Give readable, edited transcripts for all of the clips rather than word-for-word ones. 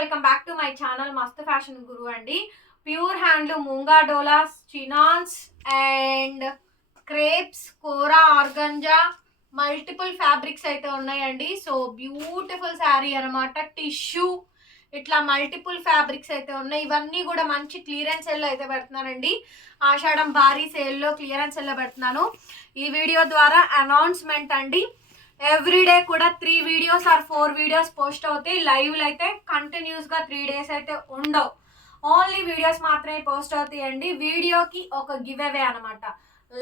Welcome back to my channel Mast fashion Guru అండి. Pure handloom moonga డోలాస్, chinons and crepes, kora organza multiple fabrics అయితే ఉన్నాయండి. So beautiful sari అనమాట. Tissue ఇట్లా మల్టిపుల్ ఫ్యాబ్రిక్స్ అయితే ఉన్నాయి. ఇవన్నీ కూడా మంచి క్లియరెన్స్ సేల్లో అయితే పెడుతున్నానండి. ఆషాఢం భారీ సేల్లో క్లియరెన్స్ సేల్లో పెడుతున్నాను. ఈ వీడియో ద్వారా అనౌన్స్మెంట్ అండి. ఎవ్రీడే కూడా 3 వీడియోస్ ఆర్ 4 వీడియోస్ పోస్ట్ అవుతాయి. లైవ్లు అయితే కంటిన్యూస్గా 3 డేస్ అయితే ఉండవు. ఓన్లీ వీడియోస్ మాత్రమే పోస్ట్ అవుతాయండి. వీడియోకి ఒక గివ్ అవే అనమాట.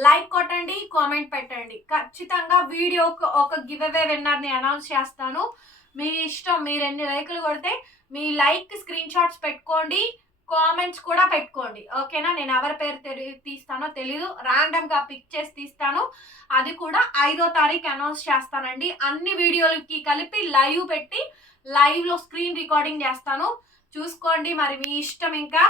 లైక్ కొట్టండి, కామెంట్ పెట్టండి. ఖచ్చితంగా వీడియోకి ఒక గివ్ అవే విన్నర్ని అనౌన్స్ చేస్తాను. మీ ఇష్టం, మీరు ఎన్ని లైక్లు కొడితే మీ లైక్ స్క్రీన్ షాట్స్ పెట్టుకోండి, కామెంట్స్ కూడా పెట్టుకోండి. ఓకేనా? నేను ఎవరి పేరు తీస్తానో తెలీదు, ర్యాండమ్గా పిక్ చేసి తీస్తాను. అది కూడా 5వ తారీఖు అనౌన్స్ చేస్తానండి. అన్ని వీడియోలకి కలిపి లైవ్ పెట్టి లైవ్లో స్క్రీన్ రికార్డింగ్ చేస్తాను. చూసుకోండి. మరి మీ ఇష్టం. ఇంకా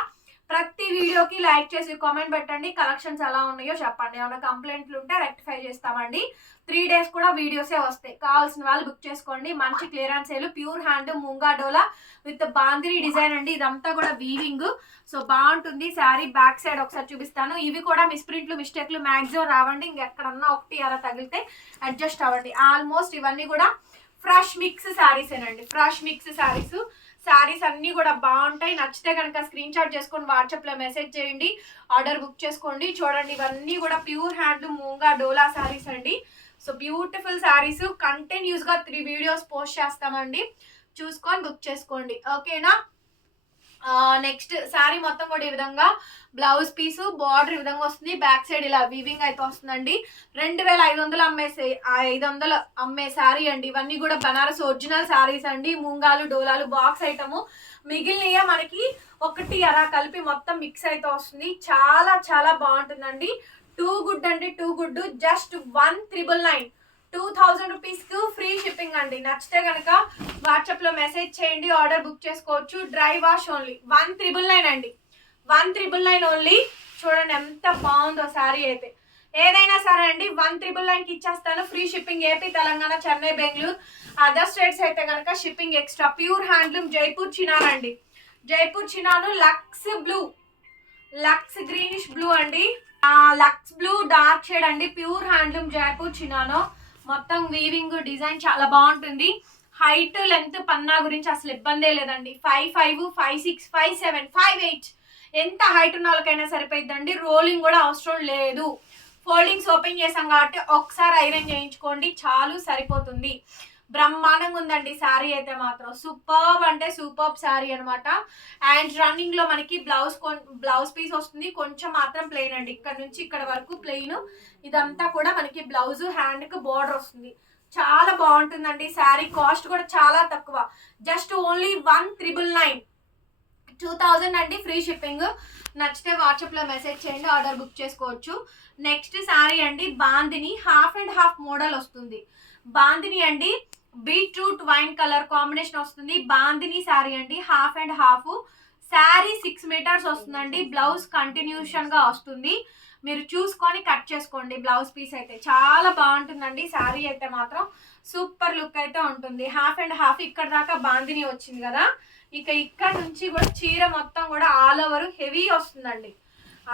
ప్రతి వీడియోకి లైక్ చేసి కామెంట్ పెట్టండి. కలెక్షన్స్ ఎలా ఉన్నాయో చెప్పండి. ఏమైనా కంప్లైంట్లు ఉంటే రెక్టిఫై చేస్తామండి. 3 డేస్ కూడా వీడియోసే వస్తాయి. కావాల్సిన వాళ్ళు బుక్ చేసుకోండి. మంచి clearance sale, pure hand munga dola with bandhani design అండి. ఇదంతా కూడా వీవింగ్. సో బాగుంటుంది శారీ. బ్యాక్ సైడ్ ఒకసారి చూపిస్తాను. ఇవి కూడా మిస్ప్రింట్లు, మిస్టేక్లు మ్యాక్సిమం రావండి. ఇంకెక్కడన్నా ఒకటి అలా తగిలితే అడ్జస్ట్ అవ్వండి. ఆల్మోస్ట్ ఇవన్నీ కూడా ఫ్రెష్ మిక్స్ శారీస్ ఏనండి. ఫ్రెష్ మిక్స్ శారీస్ అన్నీ కూడా బాగుంటాయి. నచ్చితే కనుక స్క్రీన్ షాట్ చేసుకొని వాట్సాప్లో మెసేజ్ చేయండి. ఆర్డర్ బుక్ చేసుకోండి. చూడండి, ఇవన్నీ కూడా ప్యూర్ హ్యాండ్ మూంగా డోలా శారీస్ అండి. So beautiful saris. కంటిన్యూస్గా 3 వీడియోస్ పోస్ట్ చేస్తామండి. చూసుకొని బుక్ చేసుకోండి. ఓకేనా? నెక్స్ట్ శారీ మొత్తం కూడా ఈ విధంగా బ్లౌజ్ పీసు, బార్డర్ ఈ విధంగా వస్తుంది. బ్యాక్ సైడ్ ఇలా వీవింగ్ అయితే వస్తుందండి. 2500 అమ్మే శారీ అండి. ఇవన్నీ కూడా బనారస్ ఒరిజినల్ శారీస్ అండి. మూంగాలు, డోలాలు బాక్స్ ఐటము. మిగిలిన మనకి ఒకటి అలా కలిపి మొత్తం మిక్స్ అయితే వస్తుంది. చాలా చాలా బాగుంటుందండి. టూ గుడ్ అండి. Too good. జస్ట్ 1999, 2000 రూపీస్కి ఫ్రీ షిప్పింగ్ అండి. నచ్చితే కనుక వాట్సాప్లో మెసేజ్ చేయండి. ఆర్డర్ బుక్ చేసుకోవచ్చు. డ్రై వాష్ ఓన్లీ 1999 అండి. 1999 ఓన్లీ. చూడండి ఎంత బాగుందో శారీ అయితే. ఏదైనా సరే అండి 1999కి ఇచ్చేస్తాను. Free shipping. AP, Telangana, Chennai, Bengaluru, other states అయితే కనుక shipping extra. Pure handloom Jaipur chinon అండి. Jaipur chinon lux blue, lux greenish blue అండి. లక్స్ బ్లూ డార్క్ షేడ్ అండి. Pure handloom Jaipur chinon. మొత్తం వీవింగ్ డిజైన్ చాలా బాగుంటుంది. హైట్, లెంత్, పన్నా గురించి అసలు ఇబ్బందే లేదండి. 5'5", 5'6", 5'7", 5'8" ఎంత హైట్ ఉన్న వాళ్ళకైనా సరిపోయిద్దండి. రోలింగ్ కూడా అవసరం లేదు. ఫోల్డింగ్స్ ఓపెన్ చేసాం కాబట్టి ఒకసారి ఐరన్ చేయించుకోండి చాలు, సరిపోతుంది. బ్రహ్మాండంగా ఉందండి శారీ అయితే మాత్రం. సూపర్బ్ అంటే సూపర్బ్ శారీ అనమాట. అండ్ రన్నింగ్ లో మనకి బ్లౌజ్ పీస్ వస్తుంది. కొంచెం మాత్రం ప్లెయిన్ అండి. ఇక్కడ నుంచి ఇక్కడ వరకు ప్లెయిన్. ఇదంతా కూడా మనకి బ్లౌజ్, హ్యాండ్ కి బోర్డర్ వస్తుంది. చాలా బాగుంటుందండి శారీ. కాస్ట్ కూడా చాలా తక్కువ. జస్ట్ ఓన్లీ 1999, 2000 అండి. Free shipping. నచ్చితే వాట్సాప్లో మెసేజ్ చేయండి. ఆర్డర్ బుక్ చేసుకోవచ్చు. నెక్స్ట్ శారీ అండి bandhani. Half and half model వస్తుంది. బాందిని అండి. బీట్రూట్ వైన్ కలర్ కాంబినేషన్ వస్తుంది. బాందిని శారీ అండి. Half and half sari 6 metres వస్తుందండి. బ్లౌజ్ కంటిన్యూషన్ గా వస్తుంది. మీరు చూసుకొని కట్ చేసుకోండి. బ్లౌజ్ పీస్ అయితే చాలా బాగుంటుందండి. శారీ అయితే మాత్రం సూపర్ లుక్ అయితే ఉంటుంది. హాఫ్ అండ్ హాఫ్ ఇక్కడ దాకా బాందిని వచ్చింది కదా. ఇక ఇక్కడ నుంచి కూడా చీర మొత్తం కూడా ఆల్ ఓవర్ హెవీ వస్తుందండి.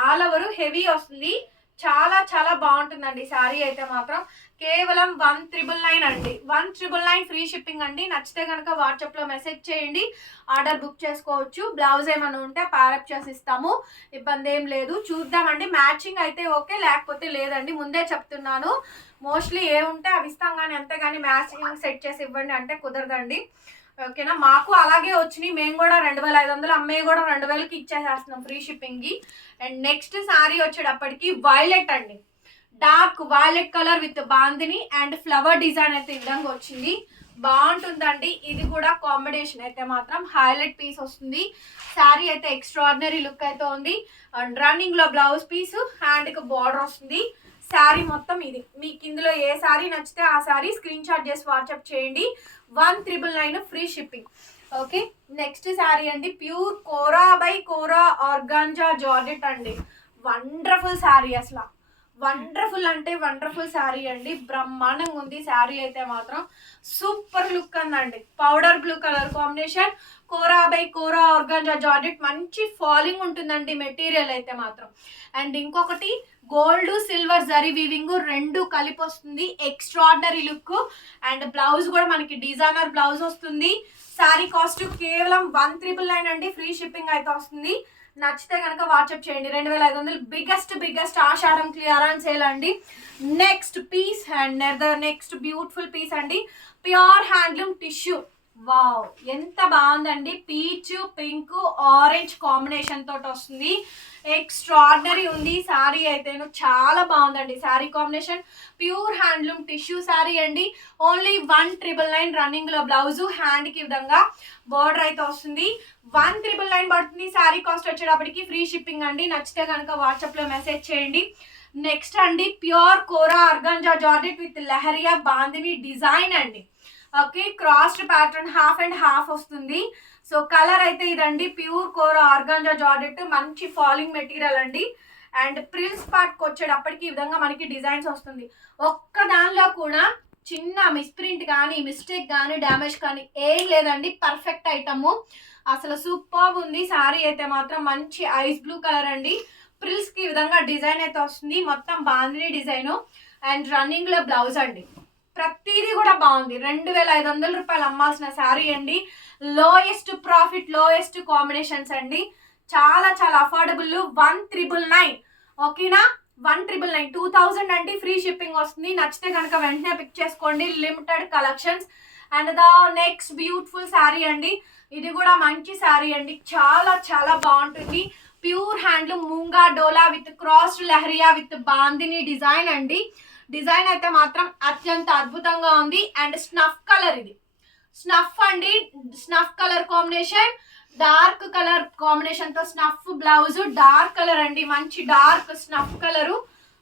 ఆల్ ఓవర్ హెవీ వస్తుంది. చాలా చాలా బాగుంటుందండి శారీ అయితే మాత్రం. కేవలం 1999 అండి. 1999 ఫ్రీ షిప్పింగ్ అండి. నచ్చితే కనుక వాట్సాప్లో మెసేజ్ చేయండి. ఆర్డర్ బుక్ చేసుకోవచ్చు. బ్లౌజ్ ఏమైనా ఉంటే ప్యారప్ చేసి ఇస్తాము. ఇబ్బంది ఏం లేదు. చూద్దామండి. మ్యాచింగ్ అయితే ఓకే, లేకపోతే లేదండి. ముందే చెప్తున్నాను. మోస్ట్లీ ఏముంటే అవి ఇస్తాం, కానీ అంతేగాని మ్యాచింగ్ సెట్ చేసి ఇవ్వండి అంటే కుదరదండి. ఓకేనా? మాకు అలాగే వచ్చినాయి. మేము కూడా 2500 అమ్మాయి కూడా 2000కి ఇచ్చేసేస్తున్నాం ఫ్రీ షిప్పింగ్కి. అండ్ నెక్స్ట్ శారీ వచ్చేటప్పటికి వైలెట్ అండి. Dark violet colour with bandhani and flower design అయితే ఈ విధంగా వచ్చింది. బాగుంటుందండి. ఇది కూడా కాంబినేషన్ అయితే మాత్రం హైలైట్ పీస్ వస్తుంది. శారీ అయితే ఎక్స్ట్రాడినరీ లుక్ అయితే ఉంది. అండ్ రన్నింగ్ లో బ్లౌజ్ పీస్, హ్యాండ్ కి బార్డర్ వస్తుంది. శారీ మొత్తం ఇది. మీకు ఇందులో ఏ శారీ నచ్చితే ఆ శారీ స్క్రీన్ షాట్ చేసి వాట్సాప్ చేయండి. 1999 free shipping. Okay. Next sari అండి. Pure kora by kora organza georgette అండి. వండర్ఫుల్ శారీ. అసలు వండర్ఫుల్ అంటే వండర్ఫుల్ శారీ అండి, బ్రహ్మాండంగా ఉంది శారీ అయితే మాత్రం. సూపర్ లుక్ అందండి. Powder blue colour combination, kora by kora organza georgette, మంచి ఫాలింగ్ ఉంటుందండి మెటీరియల్ అయితే మాత్రం. అండ్ ఇంకొకటి గోల్డ్ సిల్వర్ జరీ వీవింగ్ రెండు కలిపి వస్తుంది, ఎక్స్ట్రాడినరీ లుక్. అండ్ బ్లౌజ్ కూడా మనకి డిజైనర్ బ్లౌజ్ వస్తుంది. శారీ కాస్ట్ కేవలం 1599 అండి, ఫ్రీ షిప్పింగ్ అయితే వస్తుంది. నచ్చితే కనుక వాట్సాప్ చేయండి. 2500 బిగ్గెస్ట్ ఆషాఢం క్లియరెన్స్ సేల్ అండి. Next piece and next beautiful piece అండి, ప్యూర్ హ్యాండ్లూమ్ టిష్యూ. వావ్, ఎంత బాగుందండి. పీచ్ పింక్ ఆరెంజ్ కాంబినేషన్ తోటి వస్తుంది, ఎక్స్ట్రాడినరీ ఉంది శారీ అయితే. చాలా బాగుందండి sari combination. Pure handloom tissue sari అండి. ఓన్లీ 1999 రన్నింగ్ లో బ్లౌజ్, హ్యాండ్ కి విధంగా బోర్డర్ అయితే వస్తుంది. 1999 పడుతుంది. శారీ కాస్ట్ వచ్చేటప్పటికి ఫ్రీ షిప్పింగ్ అండి. నచ్చితే కనుక వాట్సాప్ లో మెసేజ్ చేయండి. నెక్స్ట్ అండి pure kora organza georgette with lehariya bandhani design అండి. Okay, crossed pattern half and half వస్తుంది. సో కలర్ అయితే ఇదండి, ప్యూర్ కోరా ఆర్గాంజా జార్జెట్, మంచి ఫాలింగ్ మెటీరియల్ అండి. అండ్ ప్రిల్స్ పార్ట్కి వచ్చేటప్పటికి ఈ విధంగా మనకి డిజైన్స్ వస్తుంది. ఒక్క దానిలో కూడా చిన్న మిస్ప్రింట్ కానీ మిస్టేక్ కానీ డ్యామేజ్ కానీ ఏం లేదండి, పర్ఫెక్ట్ ఐటమ్. అసలు సూపర్ ఉంది శారీ అయితే మాత్రం. మంచి ఐస్ బ్లూ కలర్ అండి. ప్రిల్స్ కి ఈ విధంగా డిజైన్ అయితే వస్తుంది, మొత్తం బాందిని డిజైన్. అండ్ రన్నింగ్ లో బ్లౌజ్ అండి. ప్రతిదీ కూడా బాగుంది. 2500 రూపాయలు అమ్మాల్సిన శారీ అండి. లోయెస్ట్ ప్రాఫిట్, లోయెస్ట్ కాంబినేషన్స్ అండి. చాలా చాలా అఫోర్డబుల్. 1999 ఓకేనా, 1999, 2000 అండి, ఫ్రీ షిప్పింగ్ వస్తుంది. నచ్చితే కనుక వెంటనే పిక్ చేసుకోండి, limited collections. And the next beautiful sari అండి, ఇది కూడా మంచి శారీ అండి, చాలా చాలా బాగుంటుంది. Pure handloom moonga dola with crossed leheriya with bandhani design అండి. డిజైన్ అయితే మాత్రం అత్యంత అద్భుతంగా ఉంది. అండ్ స్నఫ్ కలర్, ఇది స్నఫ్ అండి, snuff colour combination, dark colour combination తో స్నఫ్ బ్లౌజ్, డార్క్ కలర్ అండి, మంచి dark snuff colour.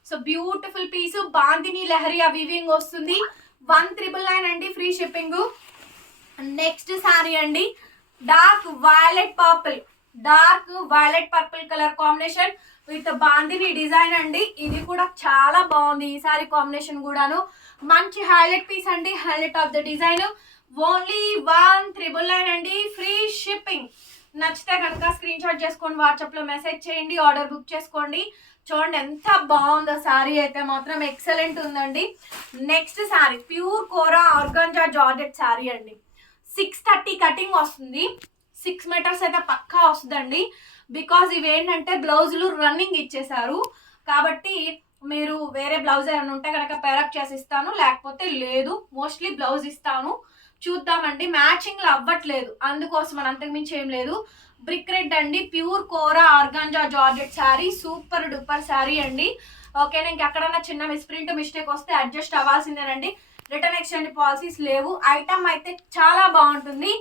So beautiful piece, bandhani leheriya weaving వస్తుంది. 1999 అండి, ఫ్రీ షిప్పింగ్. నెక్స్ట్ శారీ అండి, dark violet purple colour combination with bandhani design అండి. ఇది కూడా చాలా బాగుంది ఈ సారీ కాంబినేషన్ కూడాను. మంచి హైలైట్ పీస్ అండి, highlight of the design. Only 1999 అండి, ఫ్రీ షిప్పింగ్. నచ్చితే కనుక స్క్రీన్ షాట్ చేసుకొని వాట్సాప్ లో మెసేజ్ చేయండి, ఆర్డర్ బుక్ చేసుకోండి. చూడండి ఎంత బాగుందో శారీ అయితే మాత్రం, ఎక్సలెంట్ ఉందండి. Next sari pure kora organza georgette sari అండి. 630 కటింగ్ వస్తుంది, 6 మీటర్స్ అయితే పక్కా వస్తుందండి. బికాజ్ ఇవి ఏంటంటే బ్లౌజులు రన్నింగ్ ఇచ్చేసారు కాబట్టి మీరు వేరే బ్లౌజ్ ఏమైనా ఉంటే కనుక పేరప్ చేసి ఇస్తాను, లేకపోతే లేదు. మోస్ట్లీ బ్లౌజ్ ఇస్తాను, చూద్దామండి. మ్యాచింగ్లో అవ్వట్లేదు, అందుకోసం అని, అంతకుమించి ఏం లేదు. బ్రిక్ రెడ్ అండి, pure kora organza georgette sari, super duper sari అండి. ఓకేనా, ఇంకెక్కడన్నా చిన్న మిస్ప్రింట్ మిస్టేక్ వస్తే అడ్జస్ట్ అవ్వాల్సిందేనండి. రిటర్న్ ఎక్స్చేంజ్ పాలసీస్ లేవు. ఐటమ్ అయితే చాలా బాగుంటుంది,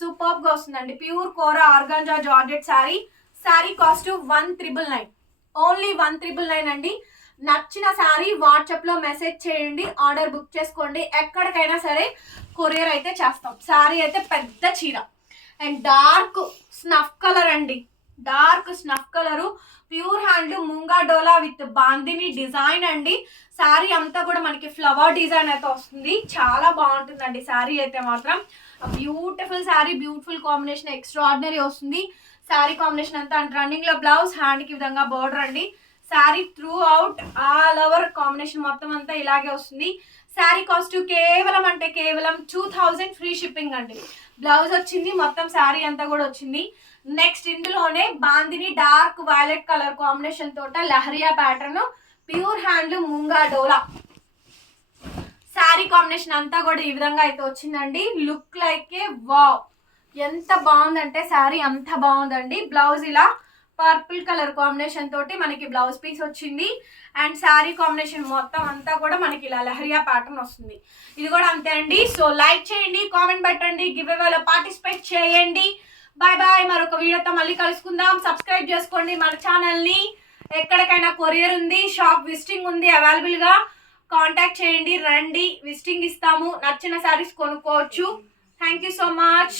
సూపర్ గా వస్తుందండి. Pure kora organza georgette sari. Sari cost 1999, only 1999 అండి. నచ్చిన శారీ వాట్సాప్ లో మెసేజ్ చేయండి, ఆర్డర్ బుక్ చేసుకోండి. ఎక్కడికైనా సరే కొరియర్ అయితే చేస్తాం. శారీ అయితే పెద్ద చీర అండ్ డార్క్ స్నఫ్ కలర్ అండి, dark snuff colour, pure hand munga dola with bandhani design అండి. శారీ అంతా కూడా మనకి ఫ్లవర్ డిజైన్ అయితే వస్తుంది, చాలా బాగుంటుందండి శారీ అయితే మాత్రం. Beautiful sari, beautiful combination, extraordinary వస్తుంది శారీ కాంబినేషన్ అంతా. అండ్ రన్నింగ్ లో బ్లౌజ్, హ్యాండ్ కి విధంగా బోర్డర్ అండి. Sari through out all over combination మొత్తం అంతా ఇలాగే వస్తుంది. శారీ కాస్ట్ కేవలం అంటే కేవలం 2000, ఫ్రీ షిప్పింగ్ అండి. బ్లౌజ్ వచ్చింది, మొత్తం శారీ అంతా కూడా వచ్చింది. నెక్స్ట్ ఇందులోనే bandhani dark violet colour combination తోట lahariya pattern, pure handloom Munga Dola sari combination అంతా కూడా ఈ విధంగా అయితే వచ్చిందండి. లుక్ లైక్ ఏ వావ్, ఎంత బాగుందంటే శారీ అంత బాగుందండి. బ్లౌజ్ ఇలా పర్పుల్ కలర్ కాంబినేషన్ తోటి మనకి బ్లౌజ్ పీస్ వచ్చింది. అండ్ శారీ కాంబినేషన్ మొత్తం అంతా కూడా మనకి ఇలా లహరియా ప్యాటర్న్ వస్తుంది. ఇది కూడా అంతే అండి. సో లైక్ చేయండి, కామెంట్ పెట్టండి, గివ్ అవేలో పార్టిసిపేట్ చేయండి. బాయ్ బాయ్, మరొక వీడియోతో మళ్ళీ కలుసుకుందాం. సబ్స్క్రైబ్ చేసుకోండి మన ఛానల్ని. ఎక్కడికైనా కొరియర్ ఉంది, షాప్ విజిటింగ్ ఉంది అవైలబుల్గా, కాంటాక్ట్ చేయండి, రండి, విజిటింగ్ ఇస్తాము. నచ్చిన శారీస్ కొనుక్కోవచ్చు. Thank you so much.